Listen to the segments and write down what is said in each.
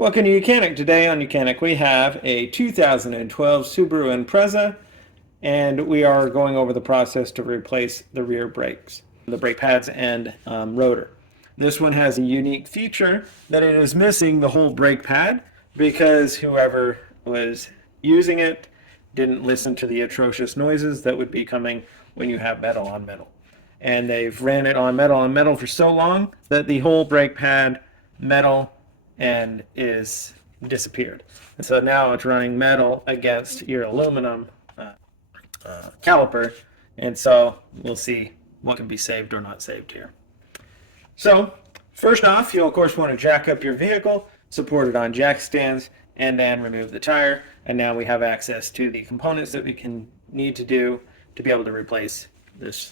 Welcome to YOUCANIC. Today on YOUCANIC we have a 2012 Subaru Impreza, and we are going over the process to replace the rear brakes, the brake pads and rotor. This one has a unique feature that it is missing the whole brake pad because whoever was using it didn't listen to the atrocious noises that would be coming when you have metal on metal. And they've ran it on metal for so long that the whole brake pad metal and is disappeared. And so now it's running metal against your aluminum caliper, and so we'll see what can be saved or not saved here. So first off, you'll of course want to jack up your vehicle, support it on jack stands, and then remove the tire. And now we have access to the components that we can need to do to be able to replace this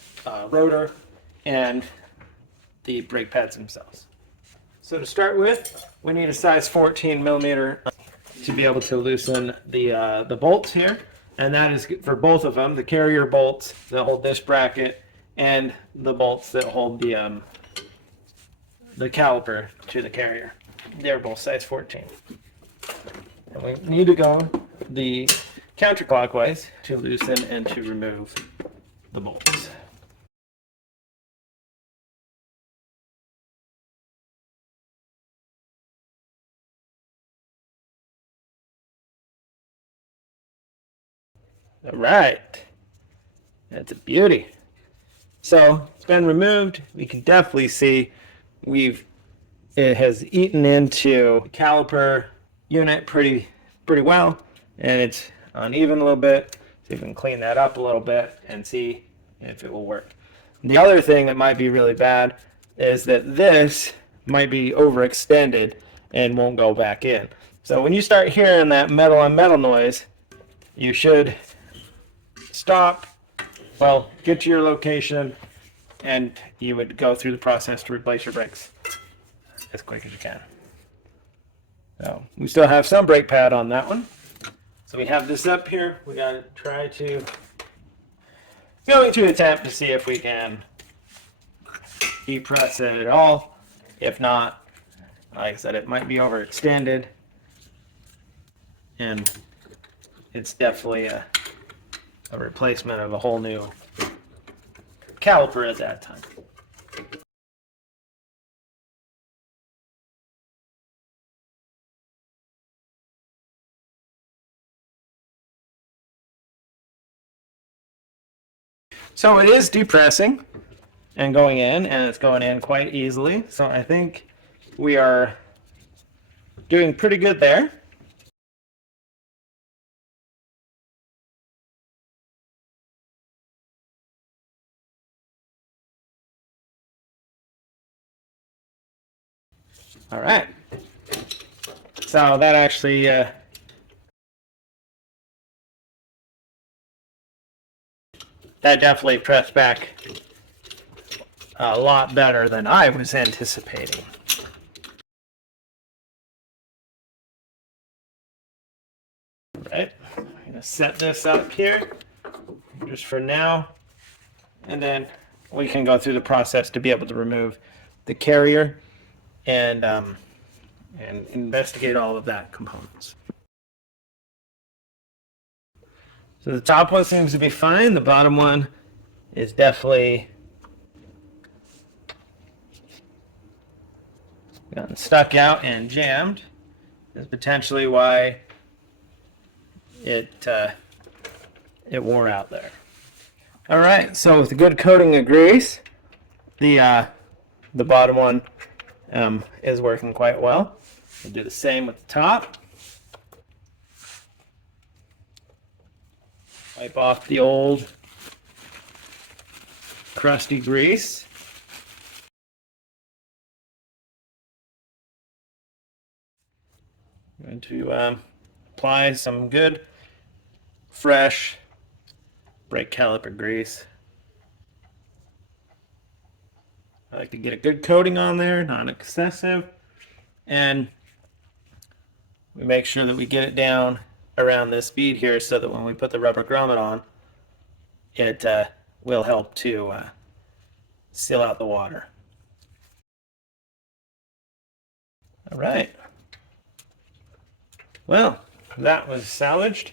rotor and the brake pads themselves. So to start with, we need a size 14 millimeter to be able to loosen the bolts here, and that is for both of them, the carrier bolts that hold this bracket and the bolts that hold the caliper to the carrier. They're both size 14. And we need to go the counterclockwise to loosen and to remove the bolts. All right, that's a beauty. So it's been removed. We can definitely see it has eaten into the caliper unit pretty well, and it's uneven a little bit. So you can clean that up a little bit and see if it will work. The other thing that might be really bad is that this might be overextended and won't go back in. So when you start hearing that metal on metal noise, you should stop, well, get to your location, and you would go through the process to replace your brakes as quick as you can. So we still have some brake pad on that one. So we have this up here. We got to try to going to attempt to see if we can depress it at all. If not, like I said, it might be overextended, and it's definitely a replacement of a whole new caliper at that time. So it is depressing and going in, and it's going in quite easily. So I think we are doing pretty good there. All right. So that actually that definitely pressed back a lot better than I was anticipating. All right. I'm going to set this up here just for now, and then we can go through the process to be able to remove the carrier and investigate all of that components. So the top one seems to be fine. The bottom one is definitely gotten stuck out and jammed. That's potentially why it wore out there. All right, so with a good coating of grease, the bottom one is working quite well. We'll do the same with the top. Wipe off the old crusty grease. I'm going to apply some good, fresh brake caliper grease. I like to get a good coating on there, not excessive, and we make sure that we get it down around this bead here so that when we put the rubber grommet on, it will help to seal out the water. All right. Well, that was salvaged.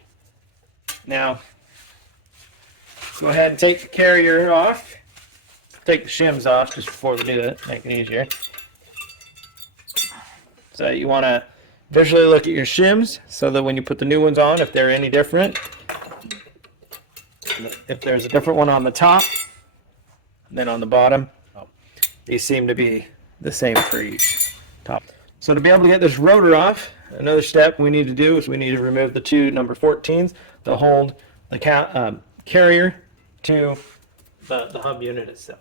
Now, go ahead and take the carrier off. Take the shims off just before we do it, make it easier. So you want to visually look at your shims so that when you put the new ones on, if they're any different, if there's a different one on the top than on the bottom, these seem to be the same for each top. So to be able to get this rotor off, another step we need to do is we need to remove the two number 14s to hold the carrier to the hub unit itself.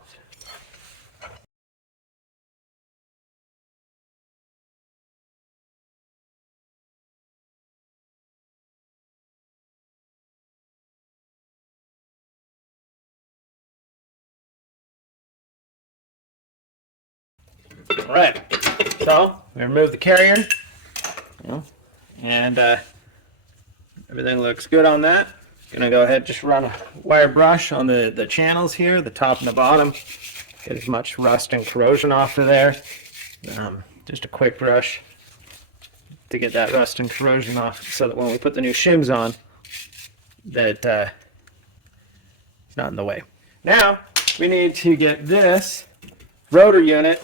All right, so we remove the carrier, and everything looks good on that. Gonna go ahead and just run a wire brush on the channels here, the top and the bottom. Get as much rust and corrosion off of there. Just a quick brush to get that rust and corrosion off, so that when we put the new shims on, that it's not in the way. Now we need to get this rotor unit